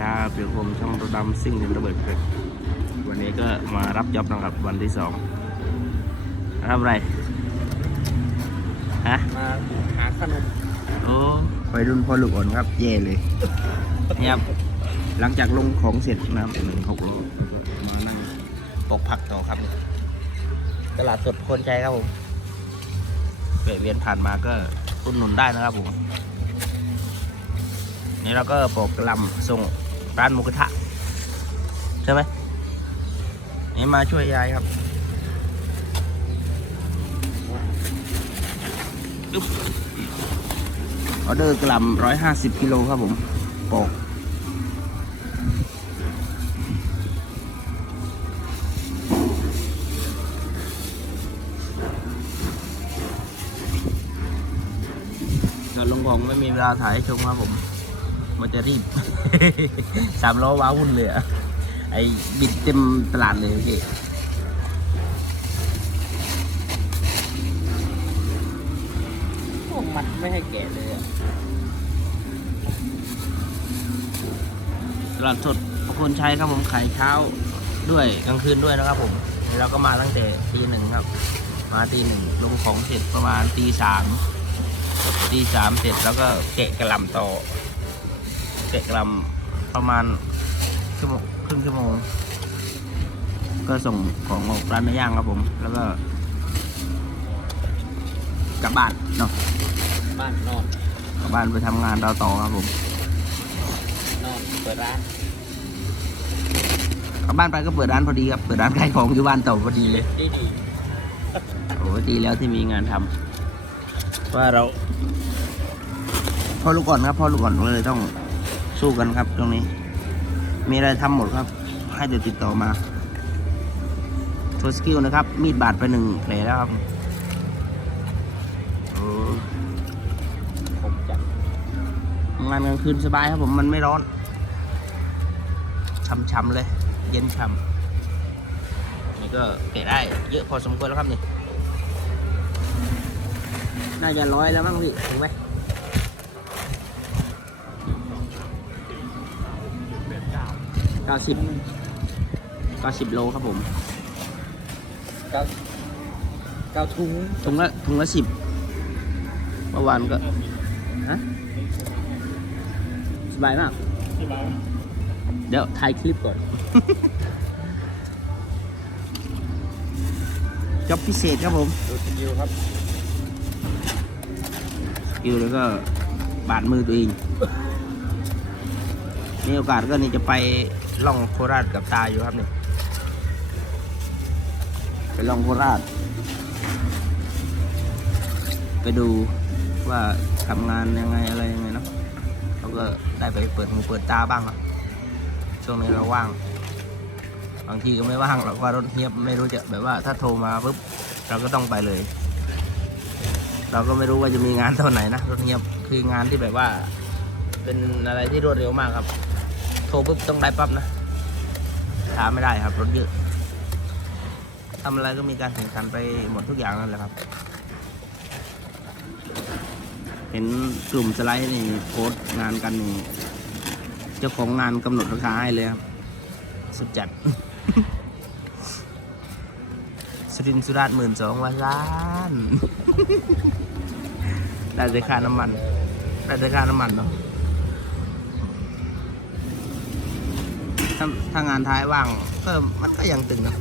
ครับเดี๋ยวผมช่องรถดำซิ่งระเบิดเกิดวันนี้ก็มารับจ็อบนะครับวันที่สองรับอะไรฮะมาหาขนมโอ้ไปรุ่นพ่อลูกอ่อนครับเย่เลยนี่ครับหลังจากลงของเสร็จนะครับหนึ่งหกโลมานั่งปอกผักต่อครับนี่ตลาดสดโคนใจครับผมเวียนผ่านมาก็อุดหนุนได้นะครับผมนี่เราก็ปอกกระหลำส่ง ร้านหมูกระทะใช่ไหมนี่มาช่วยยายครับออเดอร์กลัมร้อยห้าสิบกิโลครับผมปอกการลงของไม่มีเวลาถ่ายให้ชมครับผม มันจะรีบ สามล้อว้าวุ่นเลยอะไอ้บิดเต็มตลาดเลยพี่มันไม่ให้แกะเลยอะตลาดสดประโคนชัยครับผมขายเช้าด้วยกลางคืนด้วยนะครับผมเราก็มาตั้งแต่ตีหนึ่งครับ มาตีหนึ่งลงของเสร็จประมาณตีสามตีสามเสร็จแล้วก็แกะกระลำต่อ แกะกระหลำประมาณชั่วโมงครึ่งชั่วโมง ก็ส่งของออกร้านเนื้อย่างครับผม แล้วก็กลับบ้านเนาะบ้านนอนกลับบ้านไปทำงานเราต่อครับผมนอนเปิดร้านกลับบ้านไปก็เปิดร้านพอดีครับ เปิดร้านขายของอยู่บ้านต่อพอดีเลยดีดีโอ้ดีแล้วที่มีงานทำว่าเราพ่อลูกก่อนครับพ่อลูกก่อนเลยต้อง สู้กันครับตรงนี้ มีอะไรทำหมดครับ ให้เดี๋ยวติดต่อมาโทสกิลนะครับ มีดบาดไปหนึ่งแผลแล้วครับผมจัดงานกลางคืนสบายครับผมมันไม่ร้อนช่ำๆเลย เย็นช่ำนี่ก็เกะได้เยอะพอสมควรแล้วครับนี่ น่าจะร้อยแล้วมั้งพี่ถูกไหม เก้าสิบเก้าสิบโลครับผมเก้าเก้าถุงถุงละถุงละสิบเมื่อวานก็ฮะสบายมากที่บ้านเดี๋ยวถ่ายคลิปก่อน จ็อบพิเศษครับผมดูสกิลครับอยู่แล้วก็บาดมือตัวเอง มีโอกาสก็นี่จะไป ล่องโคราชกับตาอยู่ครับนี่ไปล่องโคราช ไปดูว่าทำงานยังไงอะไรยังไงเนาะเราก็ได้ไปเปิดหูเปิดตาบ้างครับช่วงนี้เราว่าง บางทีก็ไม่ว่างหรอกว่ารถเงียบไม่รู้จะแบบว่าถ้าโทรมาปุ๊บเราก็ต้องไปเลย เราก็ไม่รู้ว่าจะมีงานตอนไหนนะรถเงียบคืองานที่แบบว่า เป็นอะไรที่รวดเร็วมากครับ โทรปุ๊บต้องได้ปั๊บนะช้าไม่ได้ครับ รถเยอะทำอะไรก็มีการแข่งขันไปหมดทุกอย่างนั่นแหละครับ เห็นกลุ่มสไลด์นี่โพสต์งานกันนี่เจ้าของงานกำหนดราคาให้เลยครับ สุดจัดสรินทร์สุราษฎร์หมื่นสองวันล้านได้แต่ค่าน้ำมันได้แต่ค่าน้ำมันเนาะ ถ้าถ้างานท้ายว่างก็มันก็ยังตึงเนาะ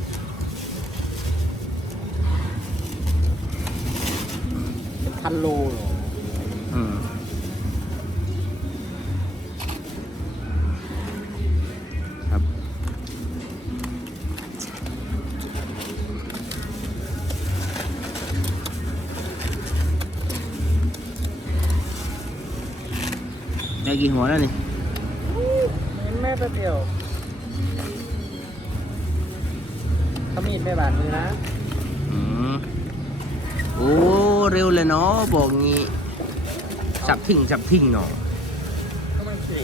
เป็นพันโลเหรออืมครับได้กี่หัวแล้วนี่แม่แป๊บเดียว ขมีดไม่บาดมือนะอืมโอ้เร็วเลยเนาะบอกงี้สับทิ้งสับทิ้งเนาะก็มันสิ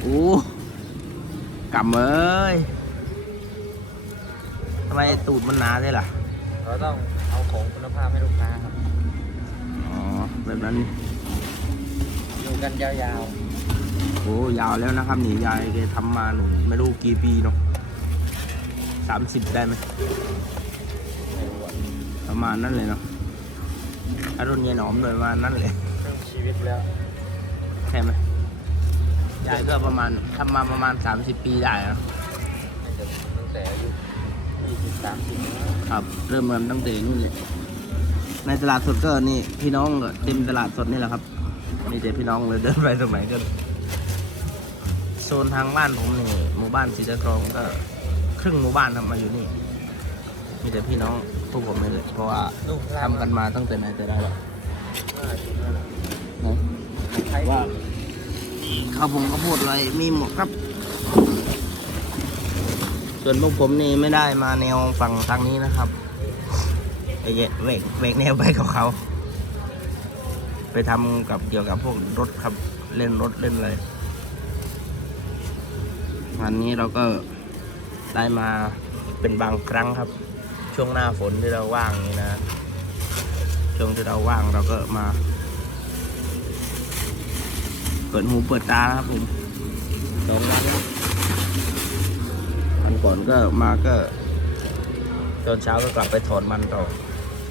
โอ้กำเอ้ยทำไมตูดมันหนาได้ล่ะเราต้องเอาของคุณภาพให้ลูกค้าครับอ๋อแบบนั้นอยู่กันยาวๆ โอ้ยาวแล้วนะครับนี่ยายแกทำมาหนูไม่รู้กี่ปีเนาะสามสิบได้ไหมประมาณนั้นเลยเนาะถ้ารุ่นยายหนอมเลยประมานั้นเลยครึ่งชีวิตแล้วใช่ไหมยายก็ประมาณทำมาประมาณสามสิบปีได้นะน่าะตั้งแต่อายุยี่สิบสามสิบครับ เริ่มมาตั้งแต่นู่นเลยในตลาดสดก็นี่พี่น้องเต็มตลาดสดนี่แหละครับมีแต่พี่น้องเลยเดินไปสมัยก็ โซนทางบ้านผมนี่หมู่บ้านสีตะครองก็ครึ่งหมู่บ้านทำมาอยู่นี่มีแต่พี่น้องพวกผมนี่เลยเพราะว่าทำกันมาตั้งแต่ไหนแต่ไรแล้วว่าข้าวผงข้าวโพดอะไรมีหมดครับ ส่วนพวกผมนี่ไม่ได้มาแนวฝั่งทางนี้นะครับไปแยกเวกเวกแนวไปกับเขา ไปทำกับเกี่ยวกับพวกรถครับ เล่นรถเล่นอะไร วันนี้เราก็ได้มาเป็นบางครั้งครับ ช่วงหน้าฝนที่เราว่างนี่นะ ช่วงที่เราว่างเราก็มา เปิดหูเปิดตาครับผมสองวันแล้ววันก่อนก็มาก็ตอนเช้าก็กลับไปถอนมันต่อ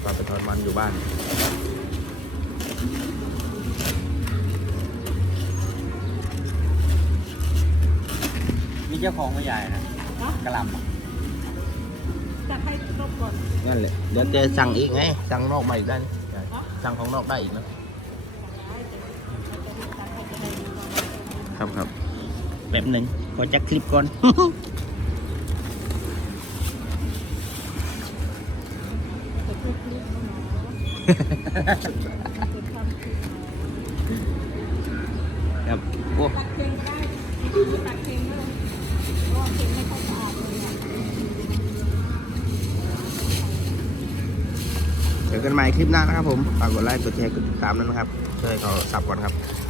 กลับไปถอนมันอยู่บ้าน มีเจ้าของไม่ใหญ่นะกระหลำอะจะให้ครบก่อน นั่นแหละเดี๋ยวแกสั่งอีกไง สั่งนอกมาอีกได้นี่สั่งของนอกได้อีกนะ ครับครับแบบหนึ่งขอจักคลิปก่อนจะคลิปคลิปเนาะจะทำคลิปเนาะครับโอ้ ตัดเพลงก็ได้ตัด กันใหม่คลิปหน้านะครับผม ฝากกดไลค์ กดแชร์ กดติดตามด้วยนะครับช่วยเขาสับก่อนครับสวัสดีครับ